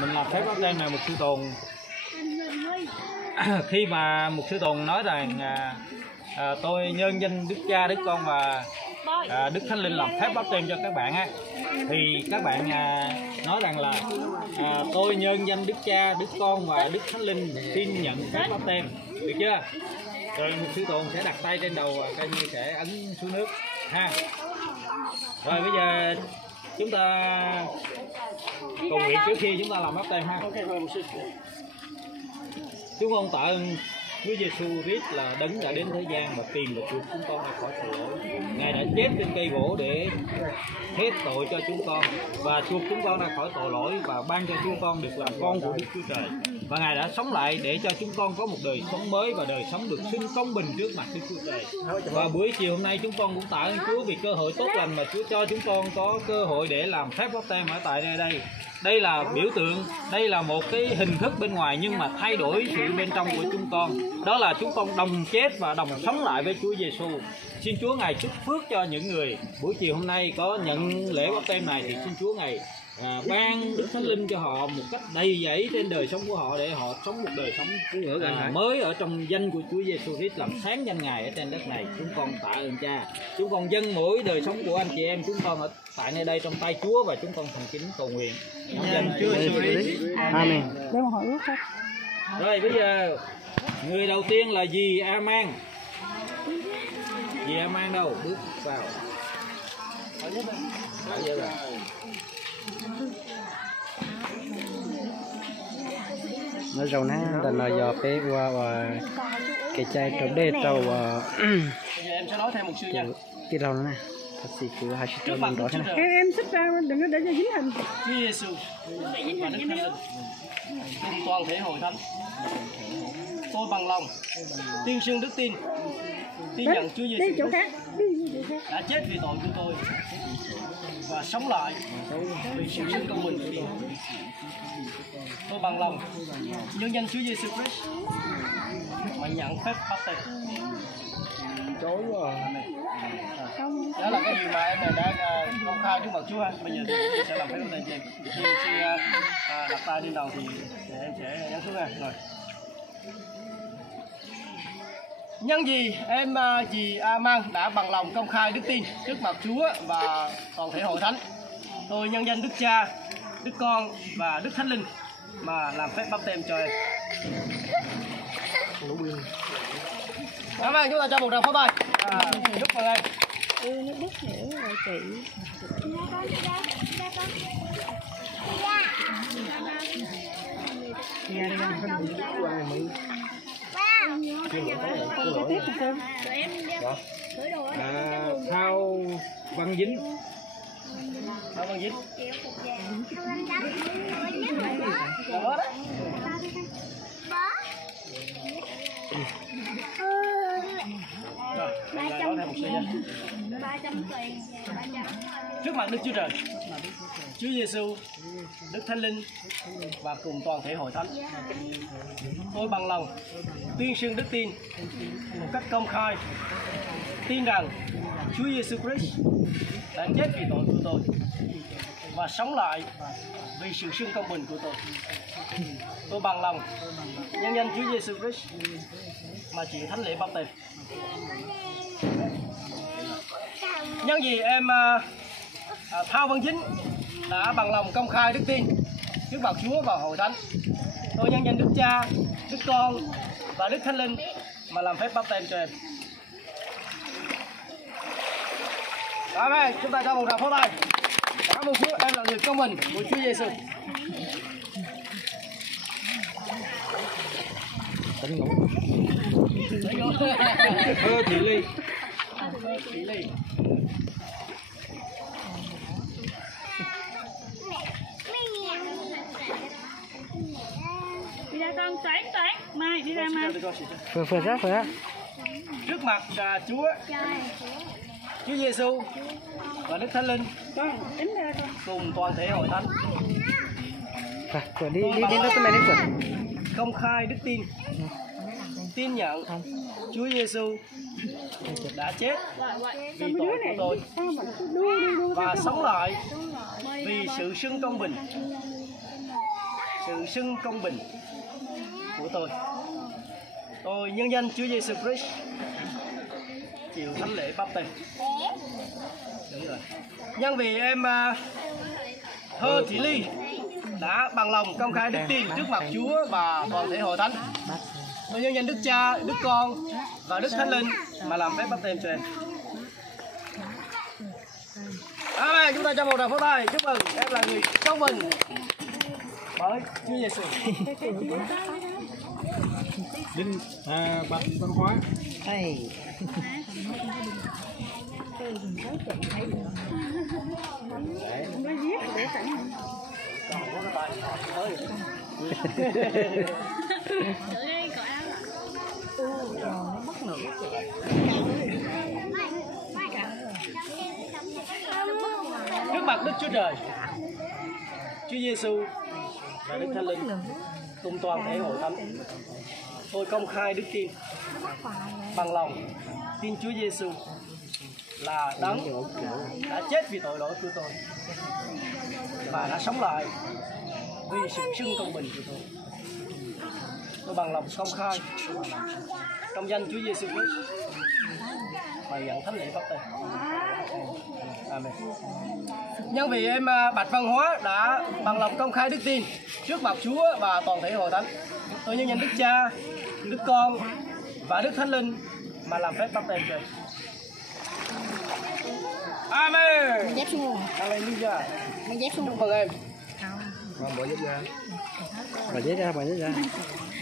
mình làm phép báp têm này, mục sư Tồn khi mà mục sư Tồn nói rằng tôi nhân danh Đức Cha, Đức Con và Đức Thánh Linh làm phép báp têm cho các bạn á, thì các bạn nói rằng là tôi nhân danh Đức Cha, Đức Con và Đức Thánh Linh xin nhận phép báp têm, được chưa? Rồi mục sư Tồn sẽ đặt tay trên đầu và coi như sẽ ấn xuống nước ha. Rồi bây giờ chúng ta cầu nguyện trước khi chúng ta làm báp têm ha. Chúng con tạ ơn Chúa Giêsu Christ là đấng đã đến thế gian và tìm được chuộc chúng con ra khỏi tội lỗi. Ngài đã chết trên cây gỗ để hết tội cho chúng con và chuộc chúng con ra khỏi tội lỗi và ban cho chúng con được làm con của Đức Chúa Trời. Và Ngài đã sống lại để cho chúng con có một đời sống mới và đời sống được xưng công bình trước mặt Đức Chúa Trời. Và buổi chiều hôm nay chúng con cũng tạ ơn Chúa vì cơ hội tốt lành mà Chúa cho chúng con có cơ hội để làm phép báp têm ở tại đây. Đây là biểu tượng, đây là một cái hình thức bên ngoài nhưng mà thay đổi sự bên trong của chúng con. Đó là chúng con đồng chết và đồng sống lại với Chúa Giêsu. Xin Chúa Ngài chúc phước cho những người buổi chiều hôm nay có nhận lễ báp têm này, thì xin Chúa Ngài ban Đức Thánh Linh cho họ một cách đầy dẫy trên đời sống của họ để họ sống một đời sống mới ở trong danh của Chúa Giêsu Christ, làm sáng danh Ngài ở trên đất này. Chúng con tạ ơn Cha. Chúng con dâng mỗi đời sống của anh chị em chúng con ở tại nơi đây trong tay Chúa và chúng con thành kính cầu nguyện trong danh Chúa Giêsu Christ. Amen. Rồi bây giờ người đầu tiên là dì Aman. Dì Aman đâu? Bước vào. Nó rau ná đàn là do bé qua và cái chai trộn đê trâu em sẽ nói thêm một sư nha. cái rau nè thật sự cứ hai sự trộn đó thế này. Em xích ra đừng có để cho dính hình. Chúa Giêsu và Đức Thánh Linh cùng toàn thể hội thánh, tôi bằng lòng tuyên xưng đức tin nhận Chúa Giêsu đã chết vì tội của tôi và sống lại vì sự sinh công bình của tôi. Tôi bằng lòng nhân danh Chúa Giêsu Christ mà nhận phép báp têm. Chối quá. Đó là cái gì mà em đã công khai trước mặt Chúa ha. Bây giờ thì em sẽ làm phép báp têm cho em. Khi sư đặt tay lên đầu thì em sẽ nhấn xuống ha. Rồi. Nhân gì em dì Aman đã bằng lòng công khai đức tin trước mặt Chúa và toàn thể hội thánh. Tôi nhân danh Đức Cha, Đức Con và Đức Thánh Linh mà làm phép báp têm cho em. Cảm ơn, chúng ta cho một tràng pháo tay. Chúc mừng em. Nó đứt nữa rồi chị. Thao Văn Dính. Thao Văn Dính. Trước mặt Đức Chúa Trời, Chúa Giêsu, Đức Thánh Linh và cùng toàn thể hội thánh, tôi bằng lòng tuyên xưng đức tin một cách công khai, tin rằng Chúa Giêsu Christ đã chết vì tội của tôi và sống lại vì sự xưng công bình của tôi. Tôi bằng lòng nhân danh Chúa Giêsu Christ mà chịu thánh lễ báp têm. Nhân gì em Thao Văn Dính đã bằng lòng công khai đức tin trước mặt Chúa và hội thánh. Tôi nhân danh Đức Cha, Đức Con và Đức Thánh Linh mà làm phép báp têm cho em. Amen. Chúng ta cho một tràng pháo tay. Cảm ơn Chúa, em là người công bình của Chúa Giêsu. Thị Ly. Thị Ly. Đi ra con toán Mai đi ra Mai. Phở ra. Trước mặt Chúa Giêsu và Đức Thánh Linh cùng toàn thể hội thánh. Đi đó tụi mày đến phở. Công khai đức tin nhận Chúa Giêsu đã chết vì tội của tôi và sống lại vì sự xưng công bình. sự xưng công bình của tôi nhân danh Chúa Giêsu Christ chịu thánh lễ báp têm. Đúng rồi. Nhân vì em Thơ Thị Ly đã bằng lòng công khai đức tin trước mặt Chúa và toàn thể hội thánh, tôi nhân danh Đức Cha, Đức Con và Đức Thánh Linh mà làm phép báp têm cho em. Amen. Chúng ta cho một tràng pháo tay chúc mừng em là người công bình bởi Chúa Giêsu. Đinh Bạch Văn Hóa. Hey. Trước mặt Đức Chúa Trời, Chúa Giêsu và Đức Thánh Linh cùng toàn thể hội thánh, tôi công khai đức tin bằng lòng tin Chúa Giêsu là đấng đã chết vì tội lỗi của tôi và đã sống lại vì sự xưng công bình của tôi. Tôi bằng lòng công khai trong danh Chúa Giêsu Christ và nhận thánh lễ báp têm. Amen. Nhân vì em Bạch Văn Hóa đã bằng lòng công khai đức tin trước mặt Chúa và toàn thể hội thánh, tôi nhân danh Đức Cha, Đức Con và Đức Thánh Linh mà làm phép báp têm cho em. Amen. Dép xuống luôn. Hallelujah. Mình dép xuống Chúc mừng em. Bỏ dép ra. Bỏ dép ra.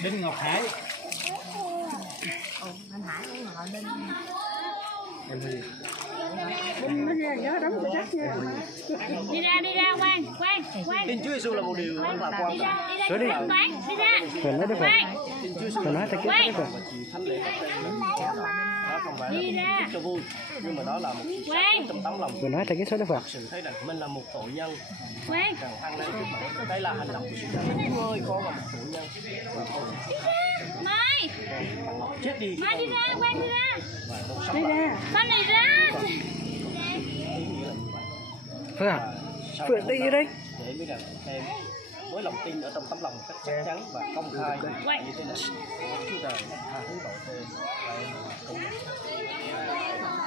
Đinh Ngọc Hải. anh Hải cũng ngồi bên. Em đi. Nó ra gió đóng cái chắc nha. Đi ra khoan. Tin Chúa Giêsu là một điều rất là quan trọng. Xuống đi. Đi ra. Phần nói được rồi. Tin Chúa Giêsu Phần nói ta kết thúc rồi. thánh lễ báp têm đó không phải là Đi ra. cho vui, nhưng mà đó là một trong tấm lòng Phần nói ta kết thúc rồi. sự thấy rằng mình là một tội nhân Khoan. cần ăn năn trước mặt. Đây là hành động của sự Chúa ơi, con là một tội nhân và con Mai. chết đi. Mai đi ra, khoan đi ra. Và con sống Đi lại. ra. Con này ra. Phương à? Phương đi đây. Để biết rằng em với lòng tin ở trong tấm lòng cách chắc chắn và công khai như thế này, Chúa Trời tha thứ tội cho em và em công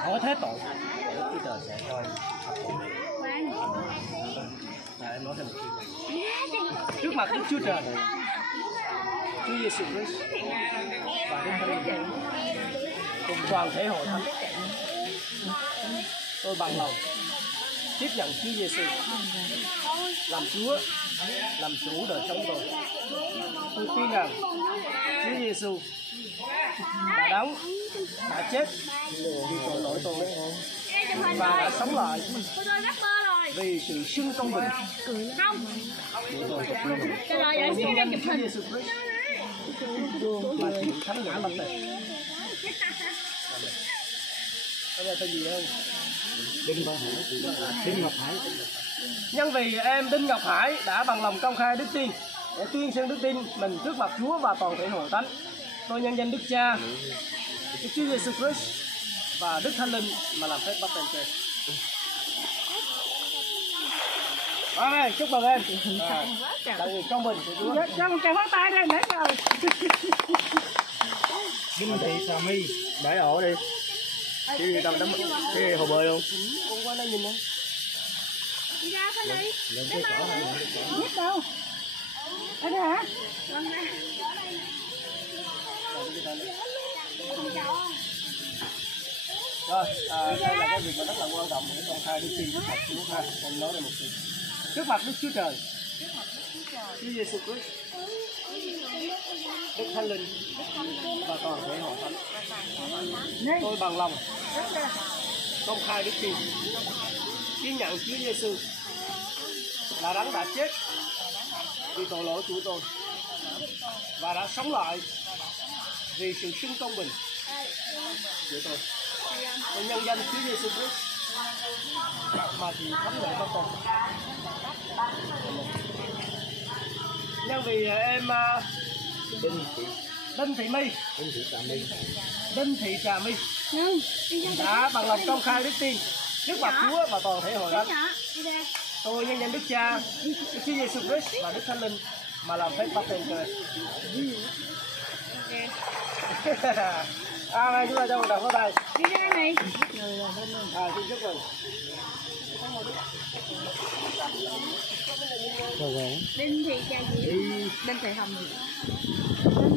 hỏi thế tội để Chúa Trời sẽ coi. Và em nói thêm một chuyện trước mặt Đức Chúa Trời, Chúa Giêsu Christ và Đức Thánh Linh cùng toàn thể hội thánh, tôi bằng lòng tiếp nhận Chúa Giêsu làm Chúa, làm chủ đời sống tôi. Tôi tin rằng Chúa Giêsu đã đóng, đã chết vì tội lỗi tôi và đã sống lại vì sự xưng công bình Không. của tôi. Trời ơi, vậy Nhân xin em danh chụp Chúa hình. Giêsu Christ mà chịu thánh lễ báp têm. Bây giờ tên gì hơn? Đinh Ngọc Hải. Nhân vì em Đinh Ngọc Hải đã bằng lòng công khai đức tin để tuyên xưng đức tin mình trước mặt Chúa và toàn thể hội thánh, tôi nhân danh Đức Cha, Đức Chúa Giêsu Christ và Đức Thánh Linh mà làm phép báp têm cho em. Amen. Chúc mừng em là người công bình của Chúa. Cho một tràng pháo tay đây để rồi. Đinh Thị Trà My. Để ổ đi. Chứ tao đấm cái hồ bơi luôn. Con qua đây nhìn nè. Đi ra khoan đi. Biết đâu. Ở đây hả? Rồi, đây là cái việc mà rất là quan trọng để công khai đức tin trước mặt Chúa ha. Em nói đây một chuyện. Trước mặt Đức Chúa Trời, Chúa Giêsu Christ, Đức Thánh Linh và toàn thể hội thánh, tôi bằng lòng công khai đức tin, tin nhận Chúa Giêsu là đấng đã chết vì tội lỗi của tôi và đã sống lại vì sự xưng công bình của tôi. Tôi nhân danh Chúa Giêsu Christ mà chịu thánh lễ báp têm. Nhân vì em Đinh Thị My, Đinh Thị Trà My đã bằng lòng công khai đức tin trước mặt Chúa và toàn thể hội thánh, tôi nhân danh Đức Cha, Đức Chúa Giêsu Christ và Đức Thánh Linh mà làm phép bắt tên cười. Ngay chúng ta cho một đồng pháo tay. Đi ra này. Xin chúc mừng. Đinh thì trà gì? Đinh thì hồng gì?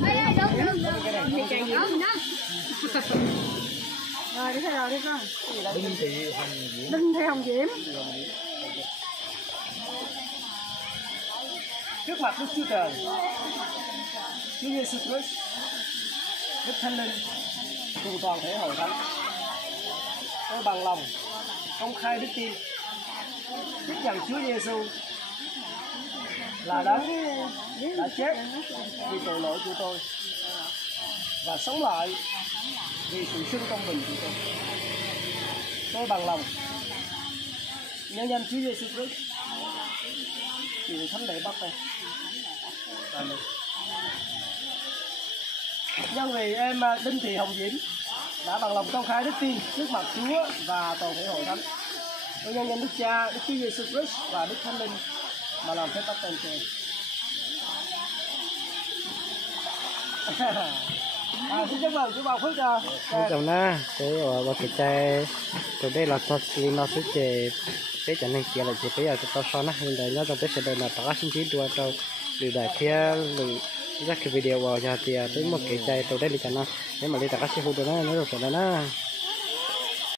Đây đây đúng. Thì trà gì? Đó. Rồi đi thay rồi đi con. Đinh Thị Hồng Diễm. Đinh Thị Hồng Diễm. Trước mặt Đức Chúa Trời, Chúa Giêsu Christ, Đức Thánh Linh cùng toàn thể hội thánh, tôi bằng lòng công khai đức tin tiếp nhận Chúa Giêsu là đấng đã chết vì tội lỗi của tôi và sống lại vì sự xưng công bình của tôi. Tôi bằng lòng nhân danh Chúa Giêsu Christ chịu thánh lễ bắt tay. Amen. Nhân vì em Đinh Thị Hồng Diễm đã bằng lòng công khai đức tin trước mặt Chúa và toàn thể hội thánh, tôi nhân danh Đức Cha, Đức Chúa Giêsu Christ và Đức Thánh Linh mà làm phép bắt tên trên. Xin chúc mừng, chúc mừng phước cho. chồng na cái và cái trai trong đây là thật sự nó sẽ chế cái chẳng nên kia là chế bây giờ tao so nó hiện tại nó trong cái sẽ đời là tất sinh chín đua trong từ đại kia từ các cái video vào giờ thì tới một cái trai trong đây là chẳng nó nếu mà đi tất cả sẽ hút được nó được rồi đó.